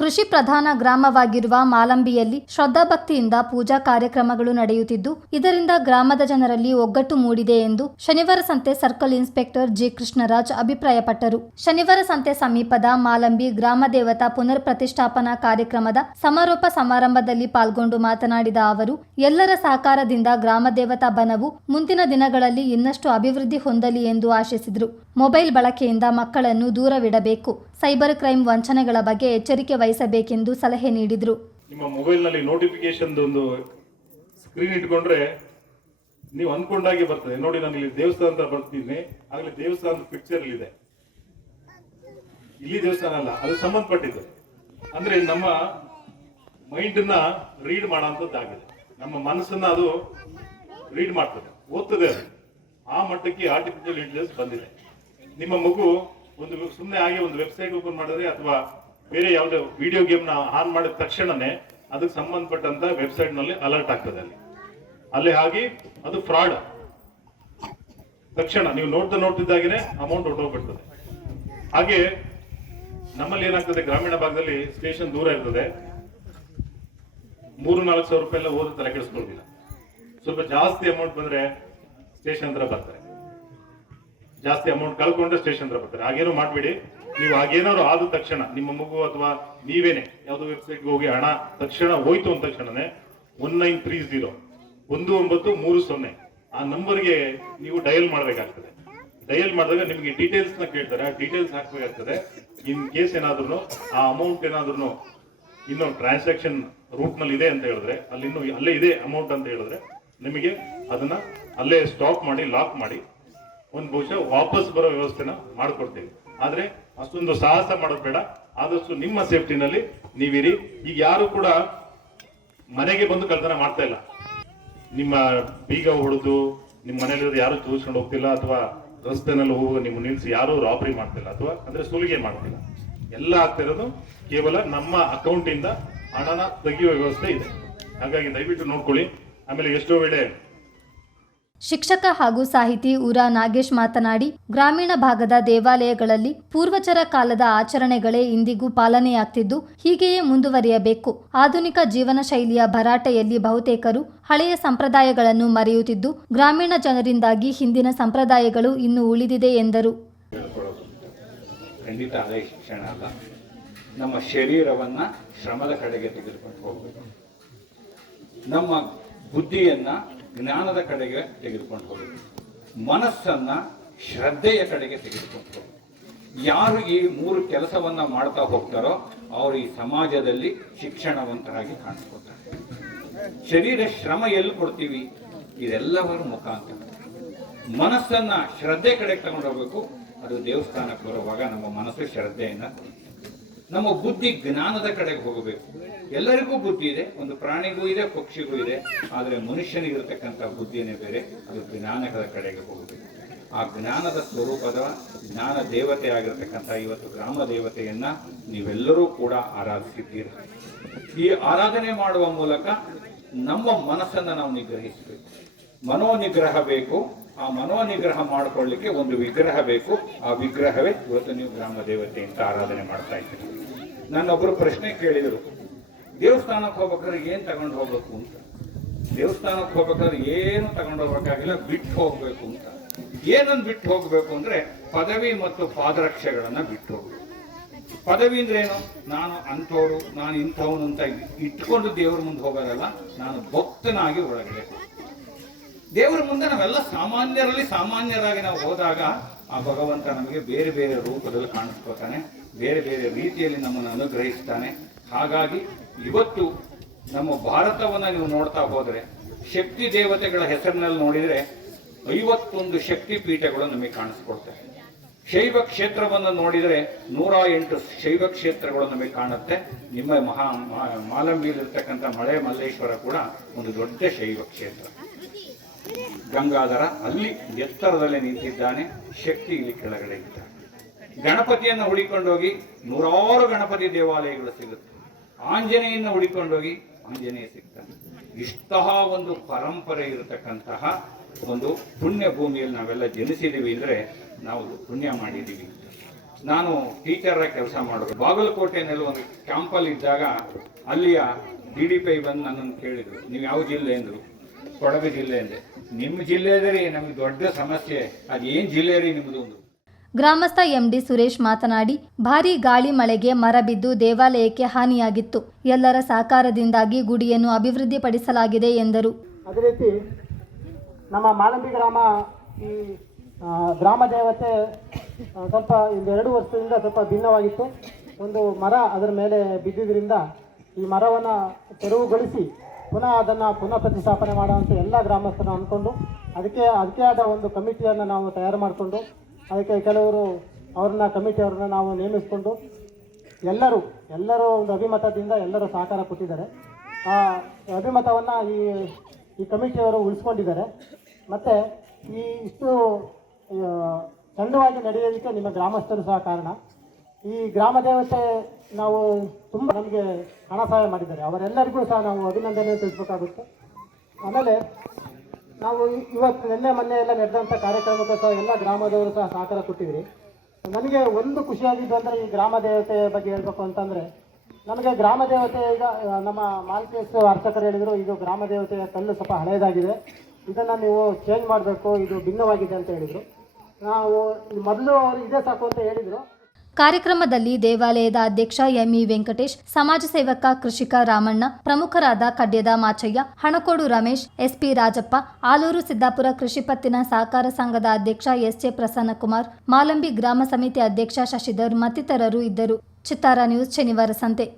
ಕೃಷಿ ಪ್ರಧಾನ ಗ್ರಾಮವಾಗಿರುವ ಮಾಲಂಬಿಯಲ್ಲಿ ಶ್ರದ್ಧಾಭಕ್ತಿಯಿಂದ ಪೂಜಾ ಕಾರ್ಯಕ್ರಮಗಳು ನಡೆಯುತ್ತಿದ್ದು, ಇದರಿಂದ ಗ್ರಾಮದ ಜನರಲ್ಲಿ ಒಗ್ಗಟ್ಟು ಮೂಡಿದೆ ಎಂದು ಶನಿವಾರ ಸಂತೆ ಸರ್ಕಲ್ ಇನ್ಸ್ಪೆಕ್ಟರ್ ಜಿ ಕೃಷ್ಣರಾಜ್ ಅಭಿಪ್ರಾಯಪಟ್ಟರು. ಶನಿವಾರ ಸಂತೆ ಸಮೀಪದ ಮಾಲಂಬಿ ಗ್ರಾಮ ದೇವತಾ ಪುನರ್ ಪ್ರತಿಷ್ಠಾಪನಾ ಕಾರ್ಯಕ್ರಮದ ಸಮಾರೋಪ ಸಮಾರಂಭದಲ್ಲಿ ಪಾಲ್ಗೊಂಡು ಮಾತನಾಡಿದ ಅವರು, ಎಲ್ಲರ ಸಹಕಾರದಿಂದ ಗ್ರಾಮ ದೇವತಾ ಬನವು ಮುಂದಿನ ದಿನಗಳಲ್ಲಿ ಇನ್ನಷ್ಟು ಅಭಿವೃದ್ಧಿ ಹೊಂದಲಿ ಎಂದು ಆಶಿಸಿದರು. ಮೊಬೈಲ್ ಬಳಕೆಯಿಂದ ಮಕ್ಕಳನ್ನು ದೂರವಿಡಬೇಕು, ಸೈಬರ್ ಕ್ರೈಮ್ ವಂಚನೆಗಳ ಬಗ್ಗೆ ಎಚ್ಚರಿಕೆ ವಹಿಸಬೇಕೆಂದು ಸಲಹೆ ನೀಡಿದರು. ನಿಮ್ಮ ಮೊಬೈಲ್ನಲ್ಲಿ ನೋಟಿಫಿಕೇಶನ್ ಒಂದು ಸ್ಕ್ರೀನ್ ಇಟ್ಕೊಂಡ್ರೆ ನೀವು ಅನ್ಕೊಂಡಾಗೆ ಬರ್ತದೆ. ನೋಡಿ, ನಾನು ಇಲ್ಲಿ ದೇವಸ್ಥಾನ ಅಂತ ಬರ್ತೀನಿ, ಆಗಲೇ ದೇವಸ್ಥಾನದ ಪಿಕ್ಚರ್ ಇದೆ. ಇಲ್ಲಿ ದೇವಸ್ಥಾನ ಅಲ್ಲ, ಅದು ಸಂಬಂಧಪಟ್ಟಿದ್ದು. ಅಂದ್ರೆ ನಮ್ಮ ಮೈಂಡನ್ನ ರೀಡ್ ಮಾಡೋಂಥದ್ದಾಗಿದೆ. ನಮ್ಮ ಮನಸ್ಸನ್ನ ಅದು ರೀಡ್ ಮಾಡ್ತದೆ, ಓದ್ತದೆ. ಅದು ಆ ಮಟ್ಟಕ್ಕೆ ಆರ್ಟಿಫಿಷಿಯಲ್ ಇಂಟೆಲಿಜೆನ್ಸ್ ಬಂದಿದೆ. ನಿಮ್ಮ ಮಗು ಒಂದು ಸುಮ್ಮನೆ ಆಗಿ ಒಂದು ವೆಬ್ಸೈಟ್ ಓಪನ್ ಮಾಡಿದ್ರೆ ಅಥವಾ ಬೇರೆ ಯಾವುದೇ ವಿಡಿಯೋ ಗೇಮ್ನ ಆನ್ ಮಾಡಿದ ತಕ್ಷಣನೇ ಅದಕ್ಕೆ ಸಂಬಂಧಪಟ್ಟಂತ ವೆಬ್ಸೈಟ್ ನಲ್ಲಿ ಅಲರ್ಟ್ ಆಗ್ತದೆ. ಅಲ್ಲಿ ಹಾಗೆ ಅದು ಫ್ರಾಡ್. ತಕ್ಷಣ ನೀವು ನೋಡ್ತಿದ್ದಾಗೇನೆ ಅಮೌಂಟ್ ಹೊರಟೋಗ್ಬಿಡ್ತದೆ. ಹಾಗೆ ನಮ್ಮಲ್ಲಿ ಏನಾಗ್ತದೆ, ಗ್ರಾಮೀಣ ಭಾಗದಲ್ಲಿ ಸ್ಟೇಷನ್ ದೂರ ಇರ್ತದೆ. 3-4 ಸಾವಿರ ರೂಪಾಯಿ ಎಲ್ಲ ಓದಿ ತಲೆ ಕೆಡಿಸ್ಕೊಳ್ಳೋದಿಲ್ಲ. ಸ್ವಲ್ಪ ಜಾಸ್ತಿ ಅಮೌಂಟ್ ಬಂದ್ರೆ ಸ್ಟೇಷನ್ ಹತ್ರ ಬರ್ತಾರೆ. ಜಾಸ್ತಿ ಅಮೌಂಟ್ ಕಳ್ಕೊಂಡ್ರೆ ಸ್ಟೇಷನ್ ಹತ್ರ ಬರ್ತಾರೆ. ಹಾಗೇನೋ ಮಾಡ್ಬೇಡಿ. ನೀವು ಹಾಗೇನಾದ್ರು ಆದ ತಕ್ಷಣ ನಿಮ್ಮ ಮಗು ಅಥವಾ ನೀವೇನೆ ಯಾವ್ದೋ ವೆಬ್ಸೈಟ್ಗೆ ಹೋಗಿ ಹಣ ತಕ್ಷಣ ಹೋಯ್ತು ಅಂದ ತಕ್ಷಣನೇ 1930 1930 ಆ ನಂಬರ್ಗೆ ನೀವು ಡಯಲ್ ಮಾಡಬೇಕಾಗ್ತದೆ. ಡಯಲ್ ಮಾಡಿದಾಗ ನಿಮಗೆ ಡೀಟೇಲ್ಸ್ ನ ಕೇಳ್ತಾರೆ. ಆ ಡೀಟೇಲ್ಸ್ ಹಾಕ್ಬೇಕಾಗ್ತದೆ. ಇನ್ ಕೇಸ್ ಏನಾದ್ರು ಆ ಅಮೌಂಟ್ ಏನಾದ್ರು ಇನ್ನೊಂದು ಟ್ರಾನ್ಸಾಕ್ಷನ್ ರೂಟ್ ನಲ್ಲಿ ಇದೆ ಅಂತ ಹೇಳಿದ್ರೆ, ಅಲ್ಲೇ ಇದೆ ಅಮೌಂಟ್ ಅಂತ ಹೇಳಿದ್ರೆ, ನಿಮಗೆ ಅದನ್ನ ಅಲ್ಲೇ ಸ್ಟಾಪ್ ಮಾಡಿ ಲಾಕ್ ಮಾಡಿ ಒಂದು ಬಹುಶಃ ವಾಪಸ್ ಬರೋ ವ್ಯವಸ್ಥೆನ ಮಾಡ್ಕೊಡ್ತೀವಿ. ಆದ್ರೆ ಅಷ್ಟೊಂದು ಸಾಹಸ ಮಾಡೋದು ಬೇಡ. ಆದಷ್ಟು ನಿಮ್ಮ ಸೇಫ್ಟಿನಲ್ಲಿ ನೀವಿರಿ. ಈಗ ಯಾರು ಕೂಡ ಮನೆಗೆ ಬಂದು ಕಳ್ತನ ಮಾಡ್ತಾ ಇಲ್ಲ. ನಿಮ್ಮ ಬೀಗ ಹೊಡೆದು ನಿಮ್ಮ ಮನೇಲಿ ಯಾರು ತೋರಿಸ್ಕೊಂಡು ಹೋಗ್ತಿಲ್ಲ, ಅಥವಾ ರಸ್ತೆನಲ್ಲಿ ಹೋಗುವ ನಿಮ್ಮ ನಿಲ್ಸಿ ಯಾರು ರಾಬರಿ ಮಾಡ್ತಿಲ್ಲ, ಅಥವಾ ಅಂದ್ರೆ ಸುಲಿಗೆ ಮಾಡ್ತಿಲ್ಲ. ಎಲ್ಲ ಆಗ್ತಿರೋದು ಕೇವಲ ನಮ್ಮ ಅಕೌಂಟ್ ಇಂದ ಹಣನ ತೆಗೆಯುವ ವ್ಯವಸ್ಥೆ ಇದೆ. ಹಾಗಾಗಿ ದಯವಿಟ್ಟು ನೋಡ್ಕೊಳ್ಳಿ. ಆಮೇಲೆ ಎಷ್ಟೋ ವೇಳೆ ಶಿಕ್ಷಕ ಹಾಗೂ ಸಾಹಿತಿ ಉರಾ ನಾಗೇಶ್ ಮಾತನಾಡಿ, ಗ್ರಾಮೀಣ ಭಾಗದ ದೇವಾಲಯಗಳಲ್ಲಿ ಪೂರ್ವಜರ ಕಾಲದ ಆಚರಣೆಗಳೇ ಇಂದಿಗೂ ಪಾಲನೆಯಾಗ್ತಿದ್ದು, ಹೀಗೆಯೇ ಮುಂದುವರಿಯಬೇಕು. ಆಧುನಿಕ ಜೀವನ ಶೈಲಿಯ ಭರಾಟೆಯಲ್ಲಿ ಬಹುತೇಕರು ಹಳೆಯ ಸಂಪ್ರದಾಯಗಳನ್ನು ಮರೆಯುತ್ತಿದ್ದು, ಗ್ರಾಮೀಣ ಜನರಿಂದಾಗಿ ಹಿಂದಿನ ಸಂಪ್ರದಾಯಗಳು ಇನ್ನೂ ಉಳಿದಿದೆ ಎಂದರು. ಖಂಡಿತ ಹಳೆ ಶಿಕ್ಷಣ ಅಲ್ಲ. ನಮ್ಮ ಶರೀರವನ್ನ ಶ್ರಮದ ಕಡೆಗೆ ತೆಗೆದುಕೊಂಡು ಹೋಗಬೇಕು. ನಮ್ಮ ಬುದ್ಧಿಯನ್ನ ಜ್ಞಾನದ ಕಡೆಗೆ ತೆಗೆದುಕೊಂಡು ಹೋಗಬೇಕು. ಮನಸ್ಸನ್ನ ಶ್ರದ್ಧೆಯ ಕಡೆಗೆ ತೆಗೆದುಕೊಂಡು ಹೋಗಬೇಕು. ಯಾರು ಈ 3 ಕೆಲಸವನ್ನ ಮಾಡ್ತಾ ಹೋಗ್ತಾರೋ ಅವರು ಈ ಸಮಾಜದಲ್ಲಿ ಶಿಕ್ಷಣವಂತರಾಗಿ ಕಾಣಿಸ್ಕೊಳ್ತಾರೆ. ಶರೀರ ಶ್ರಮ ಎಲ್ಲಿ ಕೊಡ್ತೀವಿ? ಇದೆಲ್ಲವರ ಮುಖಾಂತರ. ಮನಸ್ಸನ್ನ ಶ್ರದ್ಧೆ ಕಡೆಗೆ ತಗೊಂಡು ಹೋಗ್ಬೇಕು. ಅದು ದೇವಸ್ಥಾನಕ್ಕೆ ಬರುವಾಗ ನಮ್ಮ ಮನಸ್ಸು ಶ್ರದ್ಧೆಯಿಂದ, ನಮ್ಮ ಬುದ್ಧಿ ಜ್ಞಾನದ ಕಡೆಗೆ ಹೋಗಬೇಕು. ಎಲ್ಲರಿಗೂ ಬುದ್ಧಿ ಇದೆ, ಒಂದು ಪ್ರಾಣಿಗೂ ಇದೆ, ಪಕ್ಷಿಗೂ ಇದೆ. ಆದರೆ ಮನುಷ್ಯನಿಗಿರ್ತಕ್ಕಂಥ ಬುದ್ಧಿನೇ ಬೇರೆ. ಅದು ಜ್ಞಾನದ ಕಡೆಗೆ ಹೋಗಬೇಕು. ಆ ಜ್ಞಾನದ ಸ್ವರೂಪದ ಜ್ಞಾನ ದೇವತೆ ಆಗಿರ್ತಕ್ಕಂಥ ಇವತ್ತು ಗ್ರಾಮ ದೇವತೆಯನ್ನ ನೀವೆಲ್ಲರೂ ಕೂಡ ಆರಾಧಿಸಿದ್ದೀರಿ. ಈ ಆರಾಧನೆ ಮಾಡುವ ಮೂಲಕ ನಮ್ಮ ಮನಸ್ಸನ್ನು ನಾವು ನಿಗ್ರಹಿಸಬೇಕು. ಮನೋನಿಗ್ರಹ ಬೇಕು. ಆ ಮನೋನಿಗ್ರಹ ಮಾಡಿಕೊಳ್ಳಿಕ್ಕೆ ಒಂದು ವಿಗ್ರಹ ಬೇಕು. ಆ ವಿಗ್ರಹವೇ ಇವತ್ತು ನೀವು ಗ್ರಾಮ ದೇವತೆ ಅಂತ ಆರಾಧನೆ ಮಾಡ್ತಾ ಇದ್ದೀರಿ. ನನ್ನೊಬ್ಬರು ಪ್ರಶ್ನೆ ಕೇಳಿದರು, ದೇವಸ್ಥಾನಕ್ಕೆ ಹೋಗ್ಬೇಕಾದ್ರೆ ಏನ್ ತಗೊಂಡು ಹೋಗ್ಬೇಕು ಅಂತ. ದೇವಸ್ಥಾನಕ್ಕೆ ಹೋಗ್ಬೇಕಾದ್ರೆ ಏನು ತಗೊಂಡು ಹೋಗ್ಬೇಕಾಗಿಲ್ಲ, ಬಿಟ್ಟು ಹೋಗ್ಬೇಕು ಅಂತ. ಏನನ್ನು ಬಿಟ್ಟು ಹೋಗ್ಬೇಕು ಅಂದ್ರೆ ಪದವಿ ಮತ್ತು ಪಾದರಕ್ಷೆಗಳನ್ನ ಬಿಟ್ಟು ಹೋಗ್ಬೇಕು. ಪದವಿ ಅಂದ್ರೆ ಏನು? ನಾನು ಅಂಥವ್ರು, ನಾನು ಇಂಥವನು ಅಂತ ಇಟ್ಕೊಂಡು ದೇವ್ರ ಮುಂದೆ ಹೋಗೋದಲ್ಲ. ನಾನು ಭಕ್ತನಾಗಿ ಒಳಗಡೆ ದೇವರ ಮುಂದೆ ನಾವೆಲ್ಲ ಸಾಮಾನ್ಯರಲ್ಲಿ ಸಾಮಾನ್ಯರಾಗಿ ನಾವು ಹೋದಾಗ ಆ ಭಗವಂತ ನಮಗೆ ಬೇರೆ ಬೇರೆ ರೂಪದಲ್ಲಿ ಕಾಣಿಸ್ಕೊತಾನೆ, ಬೇರೆ ಬೇರೆ ರೀತಿಯಲ್ಲಿ ನಮ್ಮನ್ನು ಅನುಗ್ರಹಿಸ್ತಾನೆ. ಹಾಗಾಗಿ ಇವತ್ತು ನಮ್ಮ ಭಾರತವನ್ನ ನೀವು ನೋಡ್ತಾ ಹೋದ್ರೆ, ಶಕ್ತಿ ದೇವತೆಗಳ ಹೆಸರಿನಲ್ಲಿ ನೋಡಿದ್ರೆ 51 ಶಕ್ತಿ ಪೀಠಗಳು ನಮಗೆ ಕಾಣಿಸ್ಕೊಡ್ತವೆ. ಶೈವ ಕ್ಷೇತ್ರವನ್ನು ನೋಡಿದರೆ 108 ಶೈವ ಕ್ಷೇತ್ರಗಳು ನಮಗೆ ಕಾಣುತ್ತೆ. ನಿಮ್ಮ ಮಾಲಂಬಿಯಲ್ಲಿರ್ತಕ್ಕಂಥ ಮಳೆ ಮಲ್ಲೇಶ್ವರ ಕೂಡ ಒಂದು ದೊಡ್ಡ ಶೈವ ಕ್ಷೇತ್ರ. ಗಂಗಾಧರ ಅಲ್ಲಿ ಎತ್ತರದಲ್ಲಿ ನಿಂತಿದ್ದಾನೆ, ಶಕ್ತಿ ಇಲ್ಲಿ ಕೆಳಗಡೆ ಇದ್ದಾನೆ. ಗಣಪತಿಯನ್ನು ಹುಡಿಕೊಂಡೋಗಿ 100 ಗಣಪತಿ ದೇವಾಲಯಗಳು ಸಿಗುತ್ತೆ. ಆಂಜನೇಯನ್ನ ಹುಡಿಕೊಂಡೋಗಿ ಆಂಜನೇಯ ಸಿಗ್ತಾನೆ. ಇಷ್ಟಹ ಒಂದು ಪರಂಪರೆ ಇರತಕ್ಕಂತಹ ಒಂದು ಪುಣ್ಯ ಭೂಮಿಯಲ್ಲಿ ನಾವೆಲ್ಲ ಜನಿಸಿದೀವಿ ಅಂದ್ರೆ ನಾವು ಪುಣ್ಯ ಮಾಡಿದ್ದೀವಿ. ನಾನು ಟೀಚರ್ ಕೆಲಸ ಮಾಡೋದು. ಬಾಗಲಕೋಟೆನಲ್ಲಿ ಒಂದು ಕ್ಯಾಂಪಲ್ಲಿ ಇದ್ದಾಗ ಅಲ್ಲಿಯ DDPI ಬಂದು ನನ್ನನ್ನು ಕೇಳಿದರು, ನೀವು ಯಾವ ಜಿಲ್ಲೆ ಅಂದರು. ಕೊಡಗು ಜಿಲ್ಲೆ ಅಂದೆ. ನಿಮ್ಮ ಜಿಲ್ಲೆಯಲ್ಲಿ ನಮಗೆ ದೊಡ್ಡ ಸಮಸ್ಯೆ, ಅದೇನು ಜಿಲ್ಲೆ ರೀ ನಿಮ್ಮದು ಅಂದರು. ಗ್ರಾಮಸ್ಥ MD ಸುರೇಶ್ ಮಾತನಾಡಿ, ಭಾರೀ ಗಾಳಿ ಮಳೆಗೆ ಮರ ಬಿದ್ದು ದೇವಾಲಯಕ್ಕೆ ಹಾನಿಯಾಗಿತ್ತು. ಎಲ್ಲರ ಸಹಕಾರದಿಂದಾಗಿ ಗುಡಿಯನ್ನು ಅಭಿವೃದ್ಧಿಪಡಿಸಲಾಗಿದೆ ಎಂದರು. ಅದೇ ರೀತಿ ನಮ್ಮ ಮಾಲಂಬಿ ಗ್ರಾಮ ಈ ಗ್ರಾಮ ದೇವತೆ ಸ್ವಲ್ಪ ಒಂದು 2 ವರ್ಷದಿಂದ ಸ್ವಲ್ಪ ಭಿನ್ನವಾಗಿತ್ತು. ಒಂದು ಮರ ಅದರ ಮೇಲೆ ಬಿದ್ದಿದ್ದರಿಂದ ಈ ಮರವನ್ನು ತೆರವುಗೊಳಿಸಿ ಪುನಃ ಅದನ್ನು ಪುನಃ ಪ್ರತಿಷ್ಠಾಪನೆ ಮಾಡುವಂಥ ಎಲ್ಲ ಗ್ರಾಮಸ್ಥರು ಅಂದ್ಕೊಂಡು ಅದಕ್ಕೆ ಆದ ಒಂದು ಕಮಿಟಿಯನ್ನು ನಾವು ತಯಾರು ಮಾಡಿಕೊಂಡು ಅದಕ್ಕೆ ಕೆಲವರು ಕಮಿಟಿಯವ್ರನ್ನ ನಾವು ನೇಮಿಸಿಕೊಂಡು ಎಲ್ಲರೂ ಒಂದು ಅಭಿಮತದಿಂದ ಎಲ್ಲರೂ ಸಹಕಾರ ಕೊಟ್ಟಿದ್ದಾರೆ. ಆ ಅಭಿಮತವನ್ನು ಈ ಕಮಿಟಿಯವರು ಉಳಿಸ್ಕೊಂಡಿದ್ದಾರೆ. ಮತ್ತು ಇಷ್ಟು ಚಂದವಾಗಿ ನಡೆಯೋದಕ್ಕೆ ನಿಮ್ಮ ಗ್ರಾಮಸ್ಥರು ಸಹ ಕಾರಣ. ಈ ಗ್ರಾಮ ದೇವತೆ ನಾವು ತುಂಬ ನಮಗೆ ಹಣ ಸಹಾಯ ಮಾಡಿದ್ದಾರೆ, ಅವರೆಲ್ಲರಿಗೂ ಸಹ ನಾವು ಅಭಿನಂದನೆ ತಿಳಿಸ್ಬೇಕಾಗುತ್ತೆ. ಆಮೇಲೆ ನಾವು ಇವತ್ತು ಮೊನ್ನೆ ಎಲ್ಲ ನಡೆದಂಥ ಕಾರ್ಯಕ್ರಮಕ್ಕೆ ಸಹ ಎಲ್ಲ ಗ್ರಾಮದವರು ಸಹ ಸಹಕಾರ ಕೊಟ್ಟಿದ್ದೀರಿ. ನನಗೆ ಒಂದು ಖುಷಿಯಾಗಿದ್ದು ಅಂದರೆ ಈ ಗ್ರಾಮ ದೇವತೆ ಬಗ್ಗೆ ಹೇಳಬೇಕು ಅಂತಂದರೆ, ನಮಗೆ ಗ್ರಾಮ ದೇವತೆ ಈಗ ನಮ್ಮ ಮಾಲ್ಕೇಶ್ ಅರ್ಚಕರು ಹೇಳಿದರು, ಇದು ಗ್ರಾಮ ದೇವತೆಯ ಕಲ್ಲು ಸ್ವಲ್ಪ ಹಳೆಯದಾಗಿದೆ, ಇದನ್ನು ನೀವು ಚೇಂಜ್ ಮಾಡಬೇಕು, ಇದು ಭಿನ್ನವಾಗಿದೆ ಅಂತ ಹೇಳಿದರು. ನಾವು ಮೊದಲು ಅವರು ಇದೇ ಸಾಕು ಅಂತ ಹೇಳಿದರು. ಕಾರ್ಯಕ್ರಮದಲ್ಲಿ ದೇವಾಲಯದ ಅಧ್ಯಕ್ಷ ME ವೆಂಕಟೇಶ್, ಸಮಾಜ ಸೇವಕ ಕೃಷಿಕ ರಾಮಣ್ಣ, ಪ್ರಮುಖರಾದ ಕಡ್ಯದ ಮಾಚಯ್ಯ, ಹಣಕೋಡು ರಮೇಶ್, SP ರಾಜಪ್ಪ, ಆಲೂರು ಸಿದ್ದಾಪುರ ಕೃಷಿ ಪತ್ತಿನ ಸಹಕಾರ ಸಂಘದ ಅಧ್ಯಕ್ಷ SJ ಪ್ರಸನ್ನಕುಮಾರ್, ಮಾಲಂಬಿ ಗ್ರಾಮ ಸಮಿತಿ ಅಧ್ಯಕ್ಷ ಶಶಿಧರ್ ಮತ್ತಿತರರು ಇದ್ದರು. ಚಿತ್ತಾರ ನ್ಯೂಸ್, ಶನಿವಾರ ಸಂತೆ.